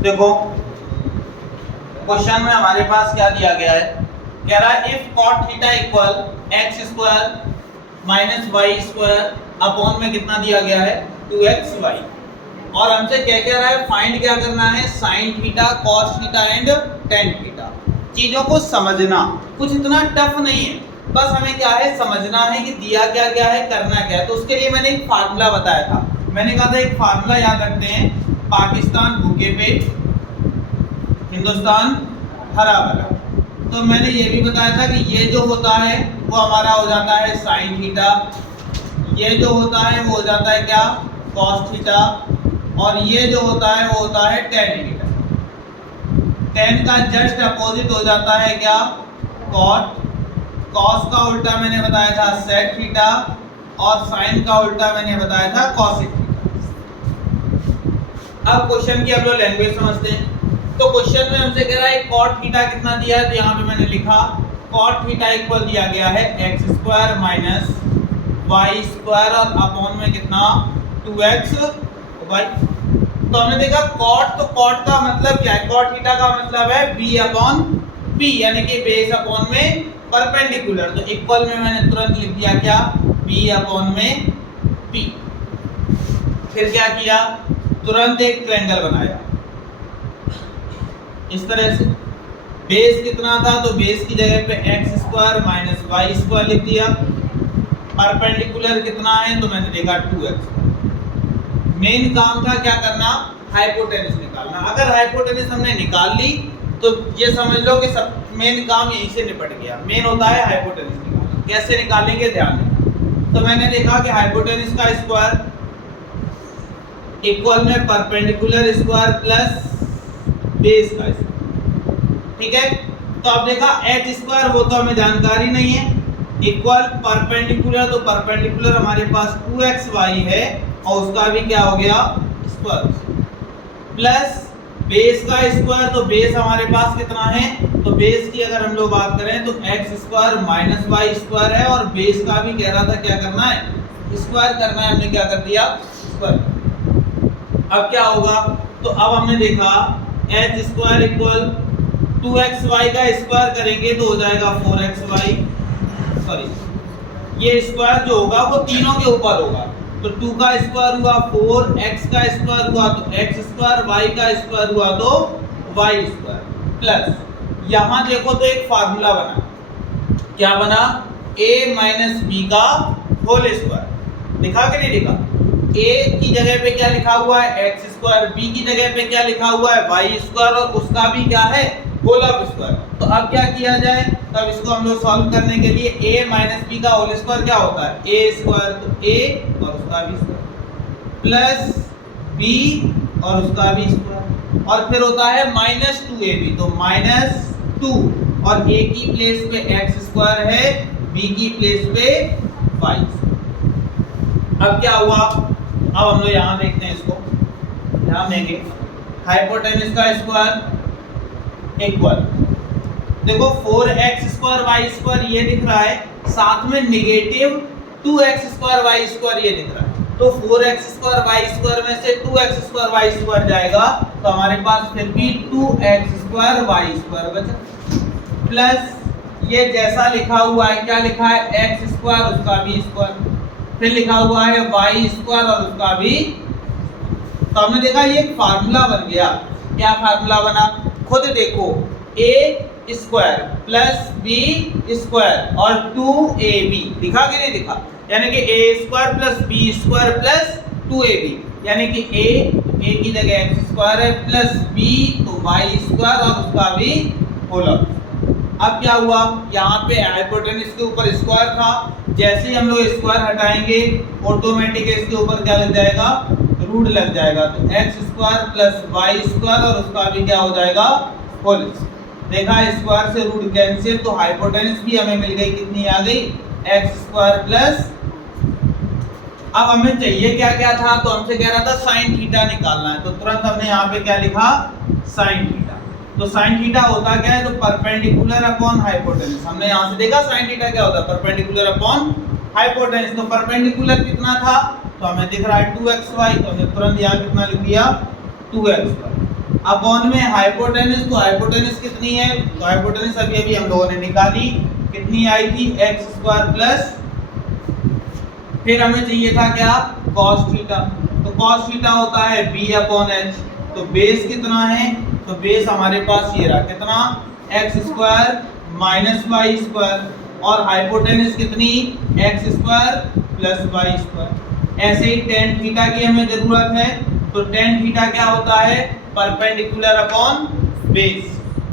देखो क्वेश्चन में हमारे पास क्या दिया गया है, कह रहा है if cot theta equal x square minus y square upon में कितना दिया गया है 2xy, और हमसे क्या कह रहा है फाइंड क्या करना है sin theta cos theta and tan theta. चीजों को समझना कुछ इतना टफ नहीं है, बस हमें क्या है समझना है कि दिया क्या क्या है, करना क्या है। तो उसके लिए मैंने एक फार्मूला बताया था, मैंने कहा था एक फार्मूला याद रखते हैं, पाकिस्तान भूखे पेट हिंदुस्तान हरा भरा। तो मैंने ये भी बताया था कि ये जो होता है वो हमारा हो जाता है sin थीटा, ये जो होता है वो हो जाता है क्या cos थीटा, और ये जो होता है वो होता है tan थीटा। tan का जस्ट अपोजिट हो जाता है क्या cot, cos का उल्टा मैंने बताया था sec थीटा, और sin का उल्टा मैंने बताया था cosec थीटा। अब क्वेश्चन की हम लोग लैंग्वेज समझते हैं। तो क्वेश्चन में हमसे कह रहा है cot थीटा कितना दिया है, तो यहाँ पे मैंने लिखा cot थीटा इक्वल दिया गया है x square minus y square और अपॉन में कितना 2xy। तो हमने देखा cot, तो cot का मतलब क्या है, cot थीटा का मतलब है b अपॉन p, यानी कि बेस अपॉन में परपेंडिकुलर। तो इक्वल में मैंने तुरंत लिख दिया क्या b अपॉन में p। फिर क्या किया, तुरंत एक ट्रायंगल बनाया इस तरह से। बेस कितना था, तो बेस की जगह पे x square minus y square लिख दिया। परपेंडिकुलर कितना है, तो मैंने देखा 2x। मेन काम था क्या करना, हाइपोटेनस निकालना। अगर हाइपोटेनस हमने निकाल ली तो ये समझ लो कि सब मेन काम यहीं से निपट गया। मेन होता है हाइपोटेनस निकालना। कैसे निकालेंगे ध्यान देना। तो मैंने देखा कि हाइपोटेनस का स्क्वायर इक्वल में परपेंडिकुलर स्क्वायर प्लस बेस का स्क्वायर, ठीक है। तो अब देखा एच स्क्वायर वो तो हमें जानकारी नहीं है, इक्वल परपेंडिकुलर, तो परपेंडिकुलर हमारे पास 2xy है और उसका भी क्या हो गया स्क्वायर, प्लस बेस का स्क्वायर, तो बेस हमारे पास कितना है, तो बेस की अगर हम लोग बात करें तो x square minus y square है, और बेस का भी कह रहा था क्या करना है स्क्वायर करना है, हमने क्या कर दिया स्क्वायर। अब क्या होगा, तो अब हमने देखा एच स्क्वायर इक्वल 2xy का स्क्वायर करेंगे तो हो जाएगा 4xy, सॉरी ये स्क्वायर जो होगा वो तीनों के ऊपर होगा। तो 2 का स्क्वायर हुआ 4, x का स्क्वायर हुआ तो x स्क्वायर, y का स्क्वायर हुआ तो y स्क्वायर, प्लस यहाँ देखो तो एक फार्मूला बना, क्या बना a माइनस बी का होल स्क्वायर। लिखा कि नहीं लिखा, a की जगह पे क्या लिखा हुआ है x स्क्वायर, b की जगह पे क्या लिखा हुआ है y स्क्वायर, और उसका भी क्या है होल स्क्वायर। तो अब क्या किया जाए, तब इसको हम लोग सॉल्व करने के लिए a माइनस बी का होल स्क्वायर क्या होता है a स्क्वायर, तो a और उसका भी स्क्वायर प्लस b और उसका भी स्क्वायर, और फिर होता है माइनस 2ab, तो माइनस 2, और a की प्लेस पे x स्क्वायर है, b की प्लेस पे y। अब क्या हुआ, अब हम लोग यहाँ देखते हैं, इसको ध्यान देंगे, हाइपोटेनस का स्क्वायर इक्वल, देखो 4x स्क्वायर वाई स्क्वायर ये दिख रहा है, साथ में negative 2x square Y square ये दिख रहा है। तो 4x स्क्वायर वाई स्क्वायर में से 2x स्क्वायर वाई स्क्वायर जाएगा, तो हमारे पास फिर भी 2x स्क्वायर वाई स्क्वायर बचा, प्लस ये जैसा लिखा हुआ है, क्या लिखा है x स्क्वायर उसका भी स्क्वायर, फिर लिखा हुआ है y स्क्वायर और उसका भी। तो हमने देखा ये एक फार्मूला बन गया। क्या फार्मूला बना, खुद देखो a square plus b square और 2ab, दिखा कि नहीं दिखा, यानी कि a square plus b square plus 2ab, यानी कि a की जगह x स्क्वायर है प्लस b तो y स्क्वायर और उसका भी होल। अब क्या हुआ, यहाँ पे हाइपोटेनस के ऊपर स्क्वायर था, जैसे ही हम लोग स्क्वायर हटाएंगे ऑटोमेटिक इसके ऊपर क्या लग जाएगा रूट लग जाएगा, तो x square plus y square और उसका भी क्या हो जाएगा होल। देखा स्क्वायर से रूट कैंसिल, तो हाइपोटेनस भी हमें मिल गई, कितनी आ गई x स्क्वायर प्लस। अब हमें चाहिए क्या क्या था, तो हमसे कह रहा था साइन थीटा निकालना है, तो तुरंत हमने यहाँ पे क्या लिखा साइन थीटा। तो साइन थीटा होता क्या है, तो परपेंडिकुलर अपॉन हाइपोटेनस। हमने यहाँ से देखा साइन थीटा क्या होता है, परपेंडिकुलर अपॉन हाइपोटेनस। तो परपेंडिकुलर कितना था, तो हमें दिख रहा है 2xy, तो हमने तुरंत यहाँ कितना लिख दिया 2xy अपॉन में हाइपोटेनस, तो हाइपोटेनस कितनी है, तो हाइपोटेनस अभी अभी हम लोगों ने निकाली, कितनी आई थी एक्स स्क्वायर प्लस, फिर हमें चाहिए था क्या cos थीटा, तो cos थीटा होता है b अपॉन h, तो बेस कितना है, तो बेस हमारे पास ये रहा कितना x square minus y square, और हाइपोटेनस कितनी x square plus y square. ऐसे ही tan थीटा की हमें जरूरत है, तो tan थीटा क्या होता है परपेंडिकुलर अपॉन बेस,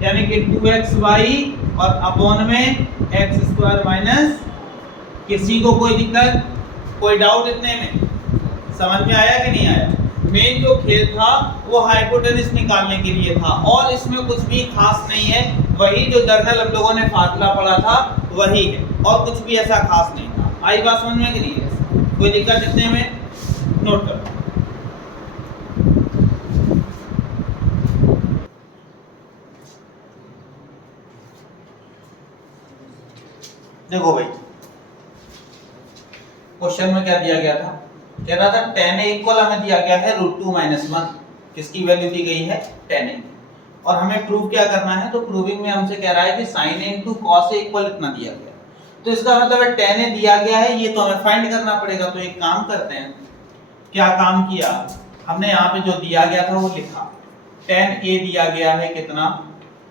यानी कि 2xy और अपॉन में एक्स स्क्वायर माइनस। किसी को कोई दिक्कत, कोई डाउट इतने में, समझ में आया कि नहीं आया? मेन जो खेल था वो हाइपोटेनस निकालने के लिए था, और इसमें कुछ भी खास नहीं है, वही जो जर्नल हम लोगों ने फार्मूला पढ़ा था वही है, और कुछ भी ऐसा खास नहीं था। आई बात समझ में कि नहीं है? कोई दिक्कत इतने में? नोट करो। देखो भाई, क्वेश्चन में क्या दिया गया था, कह रहा था tan a इक्वल हमें दिया गया है √2 - 1, किसकी वैल्यू दी गई है tan a, और हमें प्रूव क्या करना है, तो प्रूविंग में हमसे कह रहा है कि sin a * cos a equal इतना दिया गया, तो इसका मतलब है tan a दिया गया है, ये तो हमें फाइंड करना पड़ेगा। तो एक काम करते हैं, क्या काम किया हमने, यहाँ पे जो दिया गया था वो लिखा, tan a दिया गया है कितना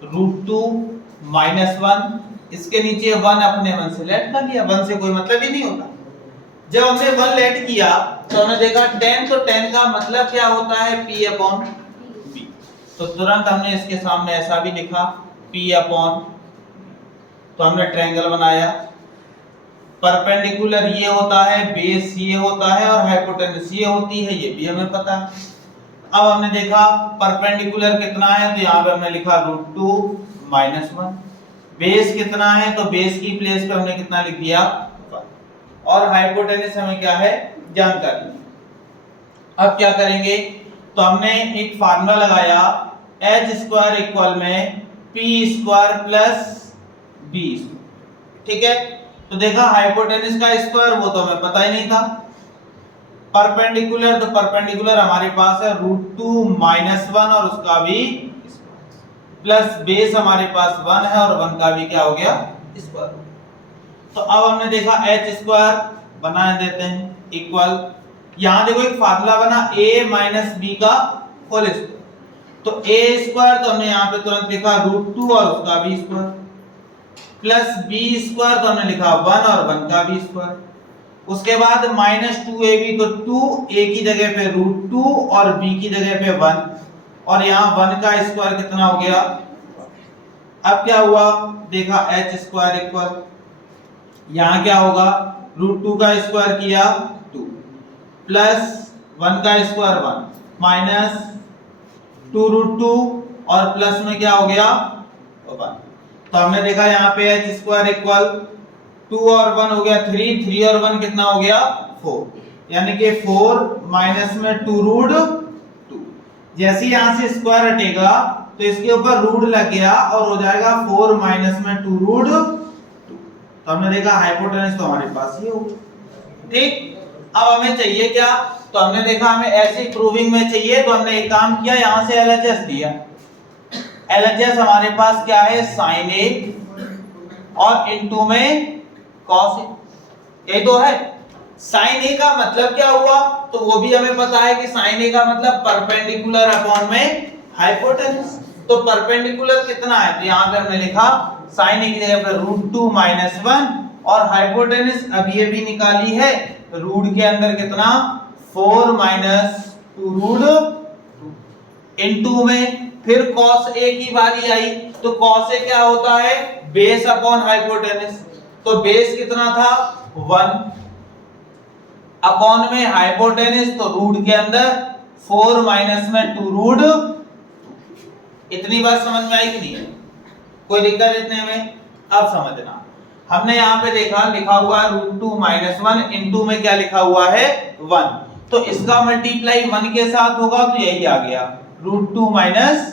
√2 - 1, इसके नीचे 1 अपने 1 से लेट कर लिया, 1 से कोई मतलब ही नहीं होता। जब हमने 1 लेट किया तो हमने देखा tan, तो tan का मतलब क्या होता है p अपॉन b, तो तुरंत हमने इसके सामने ऐसा भी लिखा p अपॉन, तो हमने ट्रायंगल बनाया, परपेंडिकुलर ये होता है, बेस ये होता है, और हाइपोटेनस ये होती है, ये भी हमें पता है। अब हमने देखा परपेंडिकुलर कितना है, तो यहाँ पे हमने लिखा √2 - 1, बेस कितना है, तो बेस की प्लेस पे हमने कितना लिख दिया 1, और हाइपोटेनस हमें क्या है जानकारी। अब क्या करेंगे, तो हमने एक फार्मूला लगाया h² इक्वल में p² प्लस b, ठीक है। तो देखा हाइपोटेनस का स्क्वायर वो तो हमें पता ही नहीं था, परपेंडिकुलर, तो परपेंडिकुलर हमारे पास है √2 - 1 और उसका भी प्लस बेस हमारे पास 1 है और 1 का भी क्या हो गया स्क्वायर। तो अब हमने देखा h² बना देते हैं इक्वल, यहां देखो एक फार्मूला बना a - b का होल स्क्वायर, तो a² तो हमने यहां पे तुरंत लिखा √2 और उसका भी स्क्वायर, प्लस b² तो हमने लिखा 1 और 1 का भी स्क्वायर, उसके बाद -2ab, तो 2a की जगह पे √2 और b की जगह पे 1, और यहाँ 1 का स्क्वायर कितना हो गया। अब क्या हुआ, देखा h² इक्वल, यहाँ क्या होगा √2 का स्क्वायर किया 2, प्लस 1 का स्क्वायर 1, माइनस 2√2 और प्लस में क्या हो गया 1। तो हमने देखा यहाँ पे h² इक्वल 2 और 1 हो गया 3, 3 और 1 कितना हो गया 4, यानी कि 4 माइनस में 2√2, जैसे यहां से स्क्वायर हटेगा तो इसके ऊपर रूट लग गया और हो जाएगा 4 माइनस में 2√2। तो हमने देखा हाइपोटेनस तो हमारे पास ही होगी, ठीक। अब हमें चाहिए क्या, तो हमने देखा हमें ऐसी प्रूविंग में चाहिए, तो हमने एक काम किया, यहां से LHS दिया, LHS हमारे पास क्या है sin a और इनटू में cos a, ये तो है। sin a का मतलब क्या हुआ, तो वो भी हमें पता है कि sin a का मतलब परपेंडिकुलर अपॉन में हाइपोटेनस, तो परपेंडिकुलर कितना है, तो यहां पे हमने लिखा sin a की जगह पर √2 - 1 और हाइपोटेनस अभी ये भी निकाली है, रूट के अंदर कितना 4 माइनस 2√2 इनटू में, फिर cos a की बारी आई, तो cos a क्या होता है बेस अपॉन हाइपोटेनस, तो बेस कितना था 1 अपॉन में हाइपोटेनस, तो रूट के अंदर 4 माइनस में 2√2। इतनी बात समझ में आई कि नहीं है, कोई दिक्कत इतने में? अब समझना, हमने यहाँ पे देखा लिखा हुआ है √2 - 1 इनटू में क्या लिखा हुआ है 1, तो इसका मल्टीप्लाई 1 के साथ होगा, तो यही आ गया √2 माइनस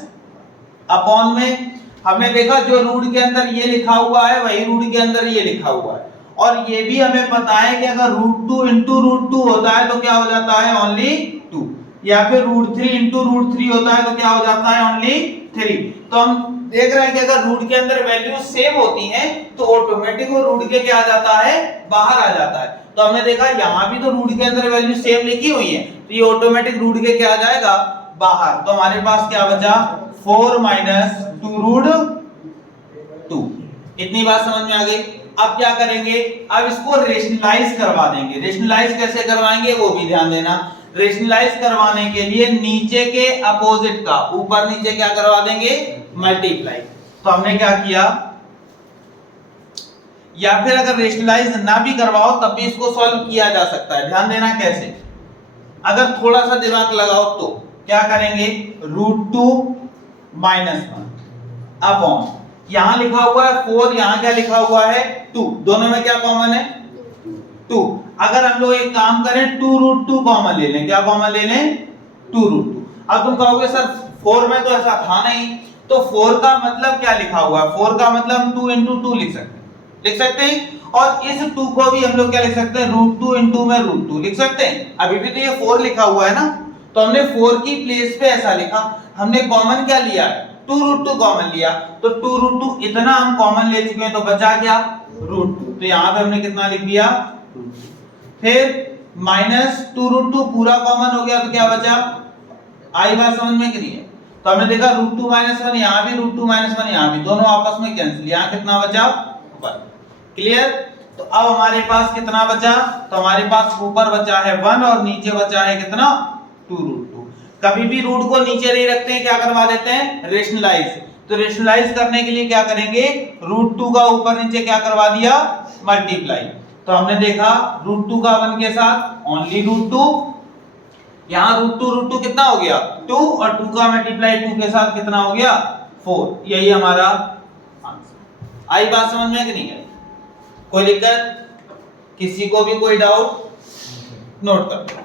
अपॉन में, हमने देखा जो रूट के अंदर ये लिखा हुआ है वही रूट के अंदर ये लिखा हुआ है, और ये भी हमें पता है कि अगर √2 * √2 होता है तो क्या हो जाता है ओनली 2, या फिर √3 इंटू √3 होता है तो क्या हो जाता है ओनली 3। तो हम देख रहे हैं कि अगर रूट के अंदर वैल्यू सेम होती हैं तो ऑटोमेटिक वो रूट के क्या आ जाता है, बाहर आ जाता है। तो हमने देखा यहाँ भी तो रूट के अंदर वैल्यू सेम लिखी हुई है तो ये ऑटोमेटिक रूट के क्या आ जाएगा, बाहर। तो हमारे पास क्या बचा 4 माइनस 2√2। इतनी बात समझ में आ गई। अब क्या करेंगे, अब इसको रेशनलाइज करवा देंगे। रेशनलाइज कैसे करवाएंगे वो भी ध्यान देना। रेशनलाइज करवाने के लिए नीचे के अपोजिट का ऊपर नीचे क्या करवा देंगे, मल्टीप्लाई। तो हमने क्या किया, या फिर अगर रेशनलाइज ना भी करवाओ तब भी इसको सॉल्व किया जा सकता है। ध्यान देना कैसे, अगर थोड़ा सा दिमाग लगाओ तो क्या करेंगे, √2 माइनस 1 अपॉन, यहां लिखा हुआ है 4, यहां क्या लिखा हुआ है 2, दोनों में क्या कॉमन है 2। अगर हम लोग एक काम करें 2√2 कॉमन ले लें, क्या कॉमन ले लें 2√2। अब तुम कहोगे सर 4 में तो ऐसा था नहीं, तो 4 का मतलब क्या लिखा हुआ है, 4 का मतलब हम 2 इंटू 2 लिख सकते हैं। और इस 2 को भी हम लोग क्या लिख सकते हैं, √2 इंटू में √2 लिख सकते हैं। अभी भी तो ये 4 लिखा हुआ है ना, तो हमने 4 की प्लेस पे ऐसा लिखा, हमने कॉमन क्या लिया 2√2 कॉमन लिया, तो 2√2 इतना हम कॉमन ले चुके हैं तो बचा क्या √2। तो यहाँ पे हमने कितना लिख दिया, फिर माइनस 2√2 पूरा कॉमन हो गया तो क्या बचा, आई बात समझ में कि नहीं है। तो हमने देखा √2 माइनस 1 यहाँ भी, √2 माइनस 1 यहाँ भी, दोनों आपस में कैंसिल, यहाँ कितना बचा 1। क्लियर। तो अब हमारे पास कितना बचा, तो हमारे पास ऊपर बचा है 1 और नीचे बचा है कितना 2√2। कभी भी रूट को नीचे नहीं रखते हैं, क्या करवा देते हैं रेशनलाइज। तो रेशनलाइज करने के लिए क्या करेंगे, √2 का ऊपर नीचे क्या करवा दिया मल्टीप्लाई। तो हमने देखा √2 का 1 के साथ ओनली √2, यहाँ √2 कितना हो गया 2 और 2 का मल्टीप्लाई 2 के साथ कितना हो गया 4। यही हमारा आंसर। आई बात समझ में कि नहीं है, कोई दिक्कत, किसी को भी कोई डाउट, नोट कर।